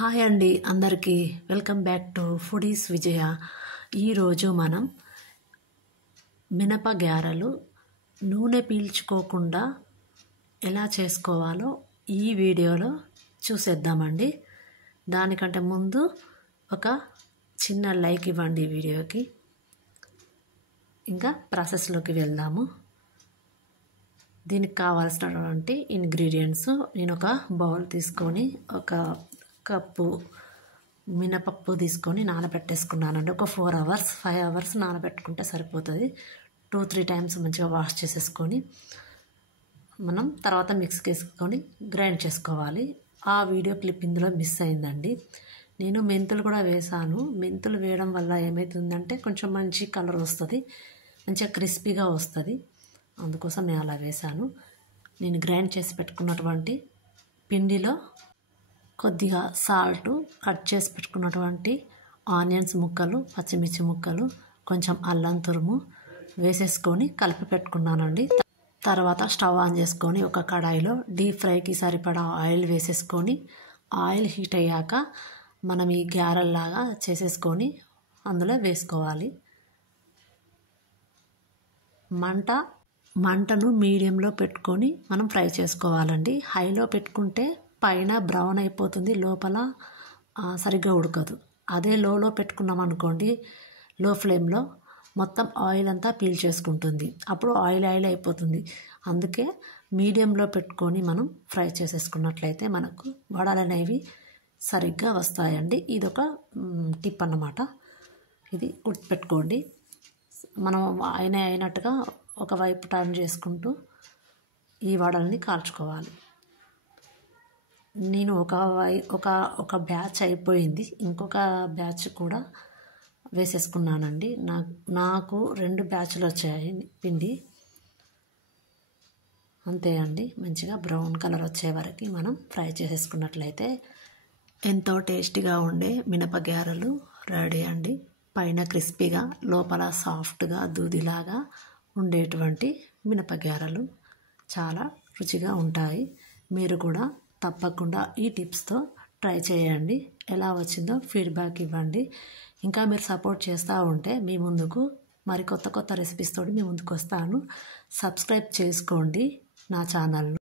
Hi అండి అందరికీ welcome back to foodies విజయ. ఈరోజు మనం మినప గారెలు నూనె పీల్చుకోకుండా ఎలా చేసుకోవాలో ఈ వీడియోలో చూసేద్దామండి. దానికంటే ముందు ఒక చిన్న లైక్ ఇవ్వండి ఈ వీడియోకి. ఇంకా ప్రాసెస్లోకి వెళ్దాము. దీనికి కావాల్సినటువంటి ఇంగ్రీడియంట్స్ నేను ఒక బౌల్ తీసుకొని ఒక కప్పు మినపప్పు తీసుకొని నానబెట్టేసుకున్నానండి. ఒక 4 hours 5 hours నానబెట్టుకుంటే సరిపోతుంది. 2-3 times మంచిగా వాష్ చేసేసుకొని మనం తర్వాత మిక్సీకి వేసుకొని గ్రైండ్ చేసుకోవాలి. ఆ వీడియో క్లిప్ ఇందులో మిస్ అయిందండి. నేను మెంతులు కూడా వేసాను. మెంతులు వేయడం వల్ల ఏమవుతుందంటే కొంచెం మంచి కలర్ వస్తుంది, మంచిగా క్రిస్పీగా వస్తుంది. అందుకోసం నేను అలా వేసాను. నేను గ్రైండ్ చేసి పెట్టుకున్నటువంటి పిండిలో కొద్దిగా సాల్ట్, కట్ చేసి పెట్టుకున్నటువంటి ఆనియన్స్ ముక్కలు, పచ్చిమిర్చి ముక్కలు, కొంచెం అల్లం తురుము వేసేసుకొని కలిపి పెట్టుకున్నానండి. తర్వాత స్టవ్ ఆన్ చేసుకొని ఒక కడాయిలో డీప్ ఫ్రైకి సరిపడా ఆయిల్ వేసేసుకొని ఆయిల్ హీట్ అయ్యాక మనం ఈ గారెల్లాగా చేసేసుకొని అందులో వేసుకోవాలి. మంటను మీడియంలో పెట్టుకొని మనం ఫ్రై చేసుకోవాలండి. హైలో పెట్టుకుంటే పైన బ్రౌన్ అయిపోతుంది, లోపల సరిగ్గా ఉడకదు. అదే లోలో పెట్టుకున్నాం అనుకోండి, లో ఫ్లేమ్లో మొత్తం ఆయిల్ అంతా పీల్చేసుకుంటుంది, అప్పుడు ఆయిల్ అయిపోతుంది. అందుకే మీడియంలో పెట్టుకొని మనం ఫ్రై చేసేసుకున్నట్లయితే మనకు వడలు అనేవి సరిగ్గా వస్తాయండి. ఇది ఒక టిప్ అన్నమాట. ఇది గుర్తుపెట్టుకోండి. మనం అయినట్టుగా ఒకవైపు టర్న్ చేసుకుంటూ ఈ వడల్ని కాల్చుకోవాలి. నేను ఒక బ్యాచ్ అయిపోయింది, ఇంకొక బ్యాచ్ కూడా వేసేసుకున్నానండి. నాకు 2 బ్యాచ్లు వచ్చాయి పిండి. అంతే అండి. మంచిగా బ్రౌన్ కలర్ వచ్చే వరకు మనం ఫ్రై చేసేసుకున్నట్లయితే ఎంతో టేస్టీగా ఉండే మినప గారెలు రెడీ అండి. పైన క్రిస్పీగా, లోపల సాఫ్ట్గా దూదిలాగా ఉండేటువంటి మినప గారెలు చాలా రుచిగా ఉంటాయి. మీరు కూడా తప్పకుండా ఈ టిప్స్తో ట్రై చేయండి. ఎలా వచ్చిందో ఫీడ్బ్యాక్ ఇవ్వండి. ఇంకా మీరు సపోర్ట్ చేస్తూ ఉంటే మీ ముందుకు మరి కొత్త రెసిపీస్ తోటి మీ ముందుకు వస్తాను. సబ్స్క్రైబ్ చేసుకోండి నా ఛానల్ను.